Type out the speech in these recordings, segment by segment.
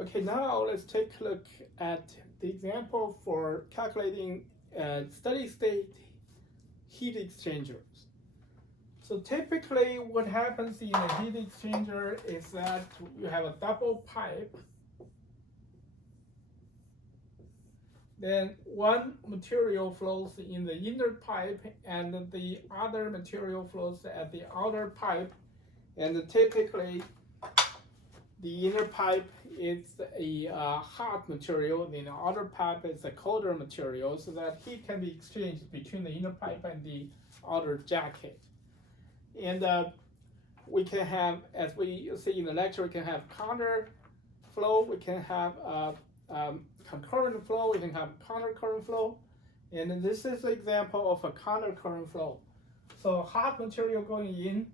Okay, now let's take a look at the example for calculating steady state heat exchangers. So typically what happens in a heat exchanger is that you have a double pipe. Then one material flows in the inner pipe and the other material flows at the outer pipe. And typically the inner pipe is a hot material, and the outer pipe is a colder material, so that heat can be exchanged between the inner pipe and the outer jacket. And we can have, as we see in the lecture, we can have counter flow, we can have concurrent flow, we can have counter current flow. And this is an example of a counter current flow. So hot material going in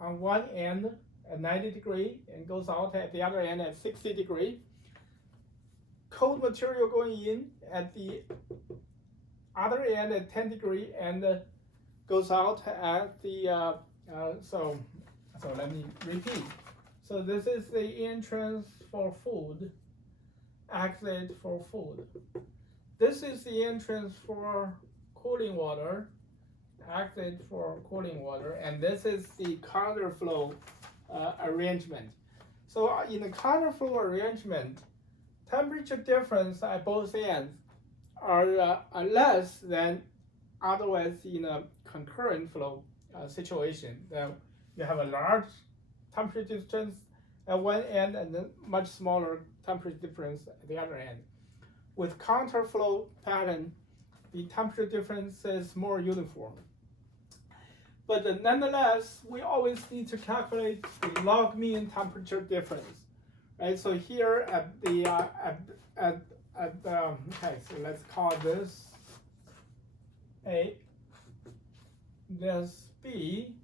on one end at 90 degree and goes out at the other end at 60 degree. Cold material going in at the other end at 10 degree and goes out at the, so let me repeat. So this is the entrance for food, exit for food. This is the entrance for cooling water, exit for cooling water, and this is the counterflow arrangement. So in the counterflow arrangement, temperature difference at both ends are less than otherwise in a concurrent flow situation. Then you have a large temperature difference at one end and then much smaller temperature difference at the other end. With counterflow pattern, the temperature difference is more uniform. But nonetheless, we always need to calculate the log mean temperature difference, right? So here at the okay, so let's call this A, this B.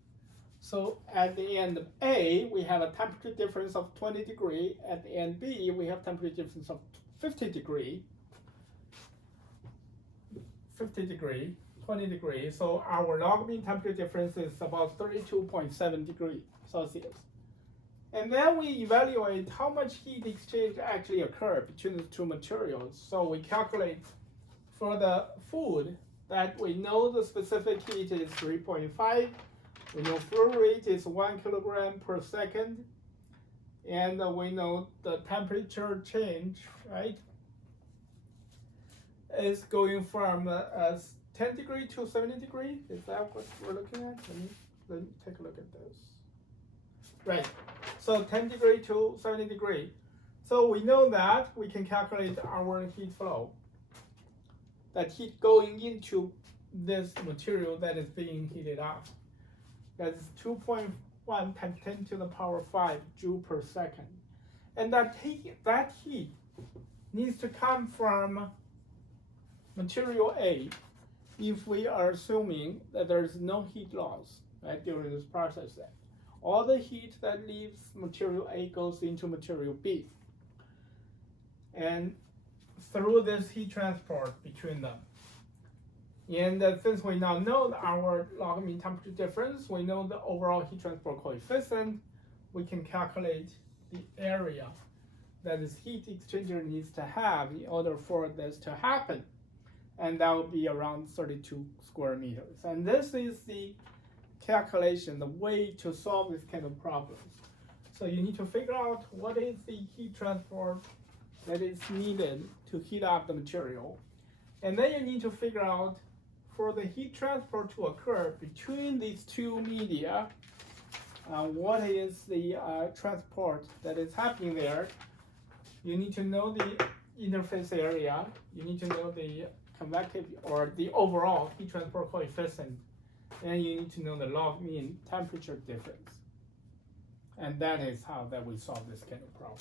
So at the end of A, we have a temperature difference of 20 degree. At the end B, we have temperature difference of 50 degree. 50 degree. 20 degrees, so our log mean temperature difference is about 32.7 degrees Celsius. And then we evaluate how much heat exchange actually occurred between the two materials. So we calculate for the food that we know the specific heat is 3.5, we know flow rate is 1 kilogram per second, and we know the temperature change, right, is going from 10 degree to 70 degree. Is that what we're looking at? Let me take a look at this. Right, so 10 degree to 70 degree. So we know that we can calculate our heat flow. That heat going into this material that is being heated up. That's 2.1 times 10 to the power 5 joule per second. And that heat needs to come from material A, if we are assuming that there is no heat loss, right, during this process. All the heat that leaves material A goes into material B. And through this heat transport between them. And since we now know our log mean temperature difference, we know the overall heat transport coefficient, we can calculate the area that this heat exchanger needs to have in order for this to happen. And that would be around 32 square meters. And this is the calculation, the way to solve this kind of problems. So you need to figure out what is the heat transport that is needed to heat up the material. And then you need to figure out for the heat transport to occur between these two media, what is the transport that is happening there. You need to know the interface area. You need to know the convective or the overall heat transport coefficient, and you need to know the log mean temperature difference. And that is how that we solve this kind of problem.